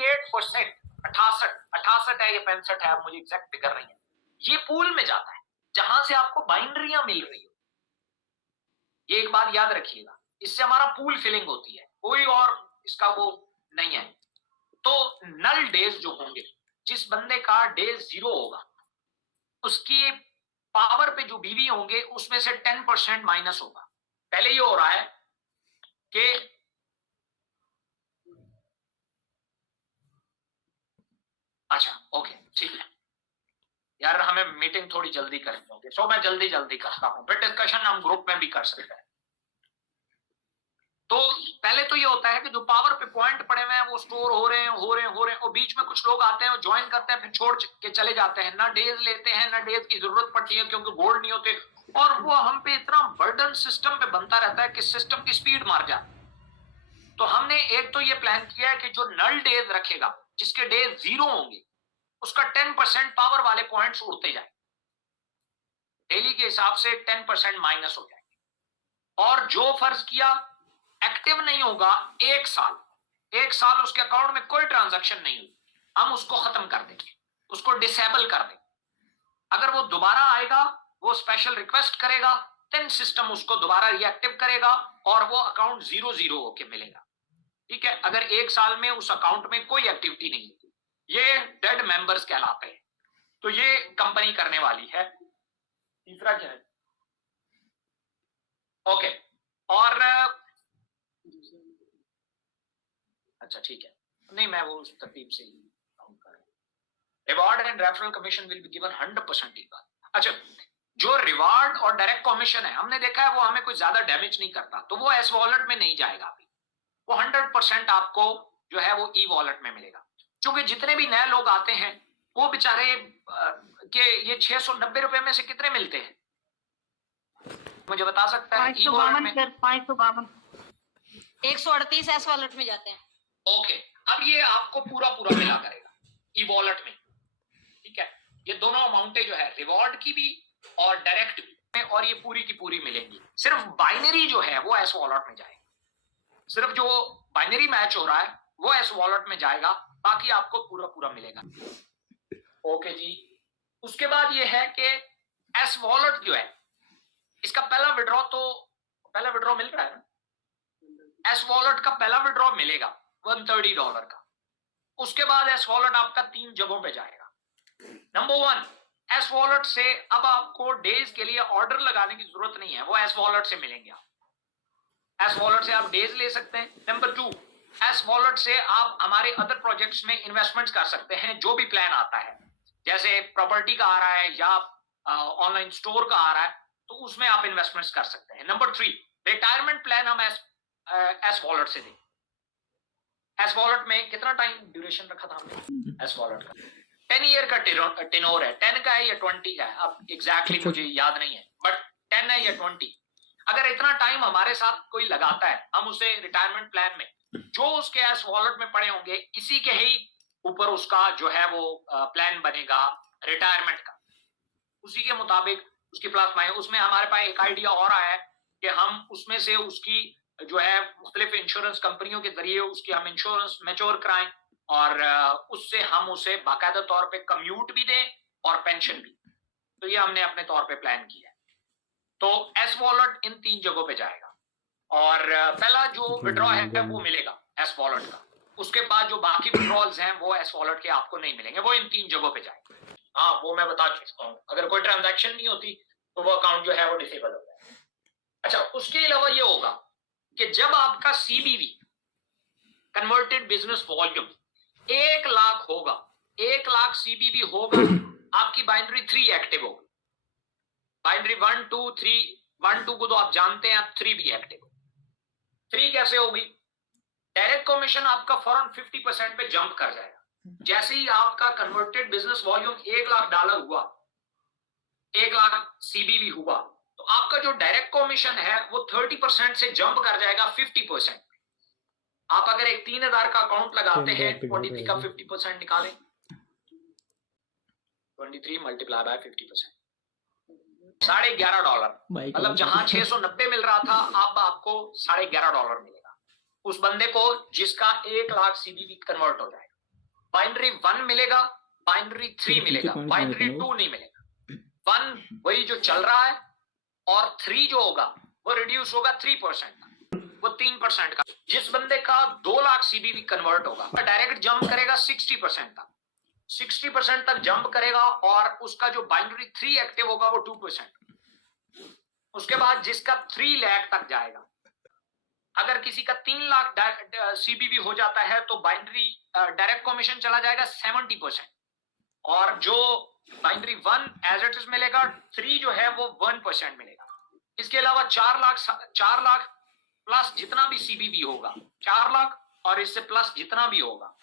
68%, 68 है या 65 है, मुझे एग्जैक्ट फिगर नहीं है, ये पूल में जाता है जहां से आपको बाइनरियां मिल रही हो। ये एक बात याद रखिएगा, इससे हमारा पूल फिलिंग होती है, कोई और इसका वो नहीं है। तो नल डेज जो होंगे, जिस बंदे का डे 0 होगा उसकी पावर पे जो बीवी होंगे उसमें से 10% माइनस होगा। पहले ये हो रहा है कि अच्छा ओके ठीक है यार, हमें मीटिंग थोड़ी जल्दी करनी होगी, सो मैं जल्दी करता हूं, फिर डिस्कशन हम ग्रुप में भी कर सकते हैं। तो पहले तो ये होता है कि जो पावर पे पॉइंट पड़े हुए हैं वो स्टोर हो रहे हैं और बीच में कुछ लोग आते हैं, ज्वाइन करते हैं, फिर छोड़ के चले जाते हैं, ना डेज लेते हैं, ना डेज की जरूरत पड़ती है क्योंकि गोल्ड नहीं होते, और वो हम पे इतना बर्डन सिस्टम पे बनता रहता है कि सिस्टम की स्पीड मार जाती है। तो हमने एक तो ये प्लान किया है कि जो नल डेज रखेगा, जिसके डेज 0 होंगे, उसका 10% पावर वाले पॉइंट्स उड़ते जाए, डेली के हिसाब से 10% माइनस हो जाएंगे। और जो फर्ज किया एक्टिव नहीं होगा, एक साल उसके अकाउंट में कोई ट्रांजैक्शन नहीं हुई, हम उसको खत्म कर देंगे, उसको डिसेबल कर देंगे। अगर वो दोबारा आएगा, वो स्पेशल रिक्वेस्ट करेगा, देन सिस्टम उसको दोबारा रिएक्टिव करेगा और वो अकाउंट 0 होके मिलेगा। ठीक है, अगर एक साल में उस अकाउंट में कोई एक्टिविटी नहीं होती, ये डेड मेंबर्स कहलाते हैं। तो ये कंपनी करने वाली है। तीसरा क्या है? ओके, और अच्छा ठीक है, नहीं मैं वो उस तरतीब से ही reward and referral commission will be given 100% equal. अच्छा, जो रिवार्ड और डायरेक्ट कमीशन है, हमने देखा है वो हमें कोई ज्यादा डैमेज नहीं करता, तो वो एस वॉलेट में नहीं जाएगा अभी, वो 100% आपको जो है वो ई वॉलेट में मिलेगा। क्योंकि जितने भी नए लोग आते हैं वो बेचारे के ये 690 रुपए में से कितने मिलते हैं, मुझे बता सकता है? ई वॉलेट में 552 138 एस वॉलेट में जाते हैं। ओके, अब ये आपको पूरा मिला करेगा ई वॉलेट में। ठीक है, ये दोनों अमाउंटें जो है रिवॉर्ड की भी और डायरेक्ट भी, और ये पूरी की पूरी मिलेंगी। सिर्फ बाइनरी जो है वो एस वॉलेट में जाएगा, सिर्फ जो बाइनरी मैच हो रहा है वो एस वॉलेट में जाएगा, बाकी आपको पूरा मिलेगा। ओके जी, उसके बाद ये है कि एस वॉलेट जो है, इसका पहला विड्रॉ मिल रहा है ना, एस वॉलेट का पहला विड्रॉ मिलेगा $130 का। उसके बाद एस वॉलेट आपका 3 जगहों पे जाएगा। नंबर 1, एस वॉलेट से अब आपको डेज के लिए ऑर्डर लगाने की जरूरत नहीं है, वो एस वॉलेट से मिलेंगे। एस वॉलेट से आप डेज ले सकते हैं। नंबर 2, एस वॉलेट से आप हमारे अदर प्रोजेक्ट्स में इन्वेस्टमेंट्स कर सकते हैं, जो भी प्लान आता है, जैसे प्रॉपर्टी का आ रहा है या ऑनलाइन स्टोर का आ रहा है, तो उसमें आप इन्वेस्टमेंट्स कर सकते हैं। नंबर 3, रिटायरमेंट प्लान हम एस वॉलेट से दें। एस वॉलेट में कितना टाइम ड्यूरेशन रखा था हमने एस वॉलेट का? 10 ईयर का टेनोर है, 10 का है या 20 का है, अब एग्जैक्टली मुझे याद नहीं है, बट 10 है या 20। अगर इतना टाइम हमारे साथ कोई लगाता है, हम उसे रिटायरमेंट प्लान में जो उसके एस वॉलेट में पड़े होंगे, इसी के ही ऊपर उसका जो है वो प्लान बनेगा रिटायरमेंट का, उसी के मुताबिक उसकी प्लस माइनस। उसमें हमारे पास एक आइडिया और आया है कि हम उसमें से उसकी जो है मुख्तलिफ इंश्योरेंस कंपनियों के जरिए उसकी हम इंश्योरेंस मैच्योर कराएं, और उससे हम उसे बाकायदा तौर पे कम्यूट भी दें और पेंशन भी। तो ये हमने अपने तौर पे प्लान किया है। तो एस वॉलेट इन 3 जगहों पे जाएगा, और पहला जो विड्रॉ है वो मिलेगा एस वॉलेट का। उसके बाद जो बाकी विड्रॉल्स हैं वो एस वॉलेट के आपको नहीं मिलेंगे, वो इन 3 जगहों पे जाएंगे। हाँ, वो मैं बता चुका हूँ, अगर कोई ट्रांजैक्शन नहीं होती तो वो अकाउंट जो है वो डिसेबल हो जाएगा। अच्छा, उसके अलावा ये होगा कि जब आपका सीबीवी कन्वर्टेड बिजनेस वॉल्यूम 1 लाख होगा, 1 लाख सीबीवी होगा, आपकी बाइनरी 3 एक्टिव होगी। बाइनरी 1 2 3, 1 2 को तो आप जानते हैं, आप 3 भी एक्टिव होगी। 3 कैसे होगी? डायरेक्ट कमीशन आपका फौरन 50% पे जंप कर जाएगा। जैसे ही आपका कन्वर्टेड बिजनेस वॉल्यूम $1 लाख हुआ, 1 लाख सीबीवी हुआ, तो आपका जो डायरेक्ट कमीशन है वो 30% से जंप कर जाएगा 50%। आप अगर एक 3000 का अकाउंट लगाते हैं, 23 का 50% निकालें, 23 मल्टीप्लाई बाय 50%, $11.5। मतलब जहां 690 मिल रहा था, अब आपको $11.5 मिलेगा उस बंदे को जिसका 1 लाख सीबीवी कन्वर्ट हो जाएगा। बाइनरी 1 मिलेगा, बाइनरी 3 मिलेगा, बाइनरी 2 नहीं मिलेगा। 1 वही जो चल रहा है और 3 जो होगा वो रिड्यूस होगा 3%, वो 3% का। जिस बंदे का 2 लाख सीबीवी कन्वर्ट होगा डायरेक्ट जंप करेगा 60% तक, 60% तक जंप करेगा और उसका जो बाइनरी 3 एक्टिव होगा वो 2%। उसके बाद जिसका 3 लाख तक जाएगा, अगर किसी का 3 लाख सीबीवी हो जाता है तो बाइनरी डायरेक्ट कमीशन चला जाएगा 70%, और जो बाइनरी 1 एज इट इज मिलेगा, 3 जो है वो 1% मिलेगा। इसके अलावा 4 लाख प्लस जितना भी सीबीवी होगा, 4 लाख और इससे प्लस जितना भी होगा,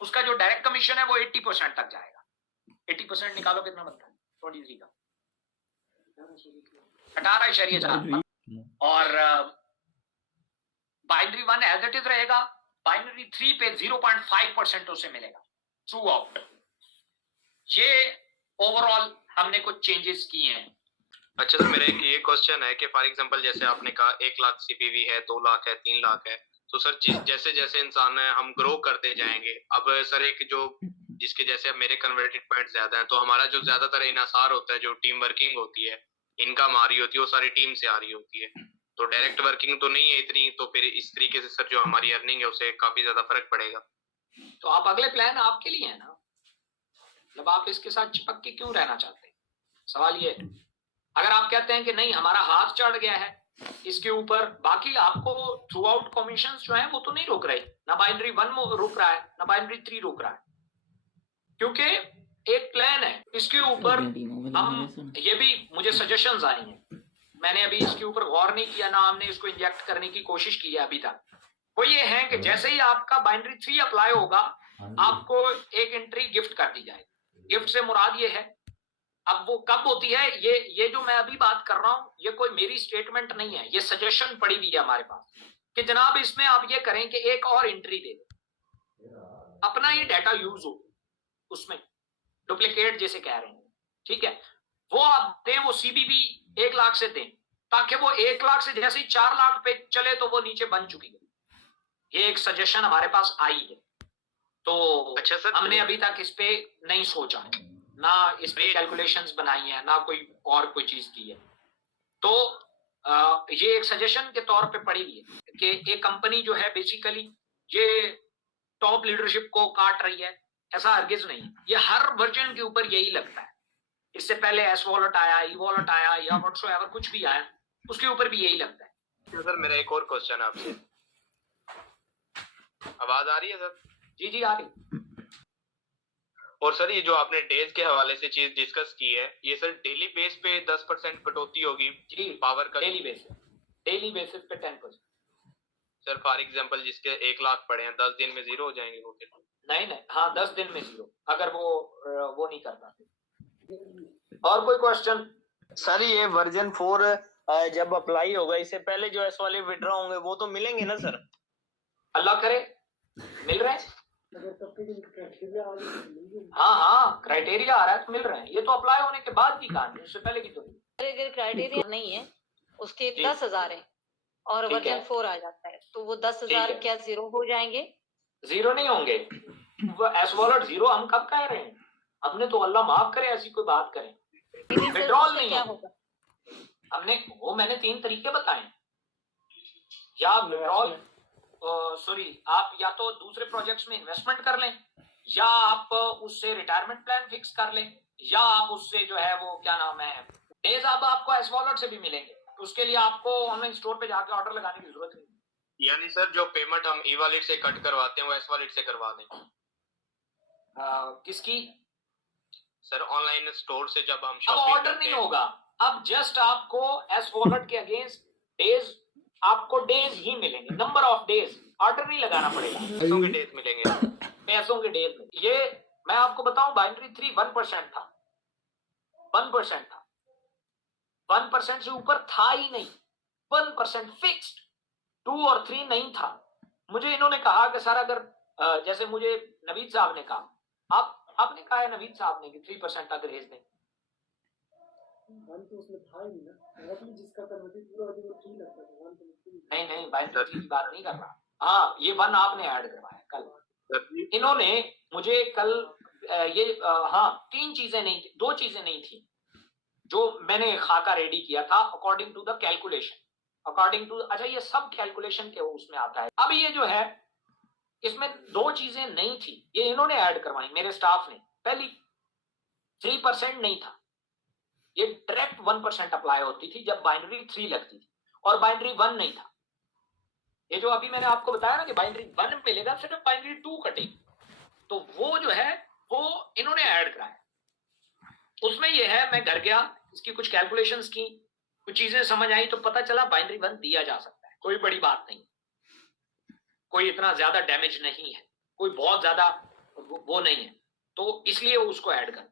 उसका जो डायरेक्ट कमीशन है वो 80% तक जाएगा। 80% निकालो कितना बनता है 23 का 18.4, और बाइनरी 1 एज इट इज रहेगा, बाइनरी 3 पे 0.5% उसे मिलेगा थ्रू आउट। ये ओवरऑल हमने कुछ चेंजेस किए हैं। अच्छा सर, मेरा एक ये क्वेश्चन है कि फॉर एग्जांपल जैसे आपने कहा 1 लाख सीपीवी है, 2 लाख है, 3 लाख है, तो सर जैसे जैसे इंसान है हम ग्रो करते जाएंगे। अब सर एक जो जिसके जैसे अब मेरे कन्वर्टेड पॉइंट ज्यादा हैं, तो हमारा जो ज्यादातर इनसार होता है, जो टीम वर्किंग होती है, इनकम आ रही होती है, वो सारी टीम से आ रही होती है, तो डायरेक्ट वर्किंग तो नहीं है इतनी, तो फिर इस तरीके से सर जो हमारी अर्निंग है उसे काफी ज्यादा फर्क पड़ेगा। तो आप अगले प्लान आपके लिए है ना, मतलब आप इसके साथ चिपक के क्यों रहना चाहते हैं? सवाल ये है। अगर आप कहते हैं कि नहीं हमारा हाथ चढ़ गया है इसके ऊपर, बाकी आपको थ्रू आउट कमीशन जो है वो तो नहीं रोक रहे, ना बाइनरी 1 रोक रहा है ना बाइनरी 3 रोक रहा है, क्योंकि एक प्लान है इसके ऊपर। हम ये भी मुझे सजेशंस आए हैं, मैंने अभी इसके ऊपर गौर नहीं किया, ना हमने इसको इंजेक्ट करने की कोशिश की है अभी तक। वो ये है कि जैसे ही आपका बाइनरी 3 अप्लाई होगा, आपको एक एंट्री गिफ्ट कर दी जाएगी। गिफ्ट से मुराद ये है, अब वो कब होती है, ये जो मैं अभी बात कर रहा हूं, ये कोई मेरी स्टेटमेंट नहीं है, ये सजेशन पड़ी हुई है हमारे पास कि जनाब इसमें आप ये करें कि एक और एंट्री दे दें, अपना ये डाटा यूज हो, उसमें डुप्लीकेट जैसे कह रहे हैं, ठीक है, वो आप दें, वो सीबीबी 1 लाख से दें, ताकि वो 1 लाख से जैसे ही 4 लाख पे चले तो वो नीचे बन चुकी है। ये एक सजेशन हमारे पास आई है, तो अच्छा सर, हमने अभी तक इस पे नहीं सोचा है, ना इस पे कैलकुलेशंस बनाई है, ना कोई और कोई चीज की है। तो ये एक सजेशन के तौर पे पड़ी हुई है कि एक कंपनी जो है बेसिकली ये टॉप लीडरशिप को काट रही है, ऐसा हरगिज नहीं। ये हर वर्जन के ऊपर यही लगता है। इससे पहले एस वॉलेट आया, ई वॉलेट आया, या व्हाटसोएवर कुछ भी आया, उसके ऊपर भी यही लगता है। सर मेरा एक और क्वेश्चन आपसे, आवाज आ रही है सर? जी जी आ रही। और सर ये जो आपने डेज के हवाले से चीज डिस्कस की है, ये सर डेली बेस पे 10% कटौती होगी जी पावर का? डेली बेसिस पे 10%। सर फॉर एग्जांपल जिसके 1 लाख पड़े हैं, 10 दिन में जीरो हो जाएंगे वो फिर? नहीं, हाँ 10 दिन में जीरो, अगर वो नहीं करता। और कोई क्वेश्चन? सर ये वर्जन 4 जब अप्लाई होगा, इससे पहले जो एस वाले विड्रॉ होंगे वो तो मिलेंगे ना सर? अल्लाह करे मिल रहे हैं। हाँ क्राइटेरिया आ रहा है तो मिल रहे हैं। ये तो अप्लाई होने के बाद की कहानी, उससे पहले की तो अगर क्राइटेरिया नहीं है उसके 10,000 है और वर्जन 4 आ जाता है, तो वो 10,000 क्या जीरो हो जाएंगे? जीरो नहीं होंगे। एस वॉलेट जीरो हम कब कह रहे हैं? हमने तो अल्लाह माफ करे ऐसी कोई बात करें, विड्रॉल नहीं क्या होगा। हमने वो मैंने 3 तरीके बताए, या विड्रॉल सॉरी आप या तो दूसरे प्रोजेक्ट्स में इन्वेस्टमेंट कर लें, या आप उससे रिटायरमेंट प्लान फिक्स कर लें, या आप उससे जो है वो क्या नाम है डेज अब आपको एस वॉलेट से भी मिलेंगे। उसके लिए आपको ऑनलाइन स्टोर पे जाके ऑर्डर लगाने की जरूरत नहीं। यानी सर जो पेमेंट हम ई वॉलेट से कट करवाते हैं वो एस वॉलेट से करवा दें? किसकी? सर ऑनलाइन स्टोर से जब हम अब ऑर्डर नहीं होगा, अब जस्ट आपको एस वॉलेट के अगेंस्ट डेज, आपको डेज ही मिलेंगे, नंबर ऑफ डेज, ऑर्डर नहीं लगाना पड़ेगा। पैसों के डेज मिलेंगे, पैसों के डेज में। ये मैं आपको बताऊं, बाइनरी 3 1% था, 1% था, 1% से ऊपर था ही नहीं, 1% फिक्स्ड, 2 और 3 नहीं था। मुझे इन्होंने कहा कि सर अगर जैसे मुझे नवीद साहब ने कहा, आपने कहा है नवीद साहब ने कि 3% अगर भेज दें, तो उसमें था ही नहीं, जिसका पूरा नहीं बाइनरी की बात नहीं कर रहा। हाँ ये 1 आपने ऐड करवाया कल, सर जी इन्होंने मुझे कल हाँ 3 चीजें नहीं थी, 2 चीजें नहीं थी जो मैंने खाका रेडी किया था according to the calculation, according to, अच्छा ये सब कैलकुलेशन के उसमें आता है। अब ये जो है इसमें 2 चीजें नहीं थी, ये इन्होंने ऐड करवाई मेरे स्टाफ ने। पहली 3% नहीं था, ये डायरेक्ट 1% अप्लाई होती थी जब बाइनरी 3 लगती थी, और बाइनरी 1 नहीं था। ये जो अभी मैंने आपको बताया ना कि बाइनरी 1 मिलेगा, सिर्फ बाइनरी 2 कटेगी, तो वो जो है वो इन्होंने ऐड कराया। उसमें ये है, मैं घर गया, इसकी कुछ कैलकुलेशंस की, कुछ चीजें समझ आई, तो पता चला बाइनरी 1 दिया जा सकता है, कोई बड़ी बात नहीं, कोई इतना ज्यादा डैमेज नहीं है, कोई बहुत ज्यादा वो नहीं है, तो इसलिए उसको ऐड कर।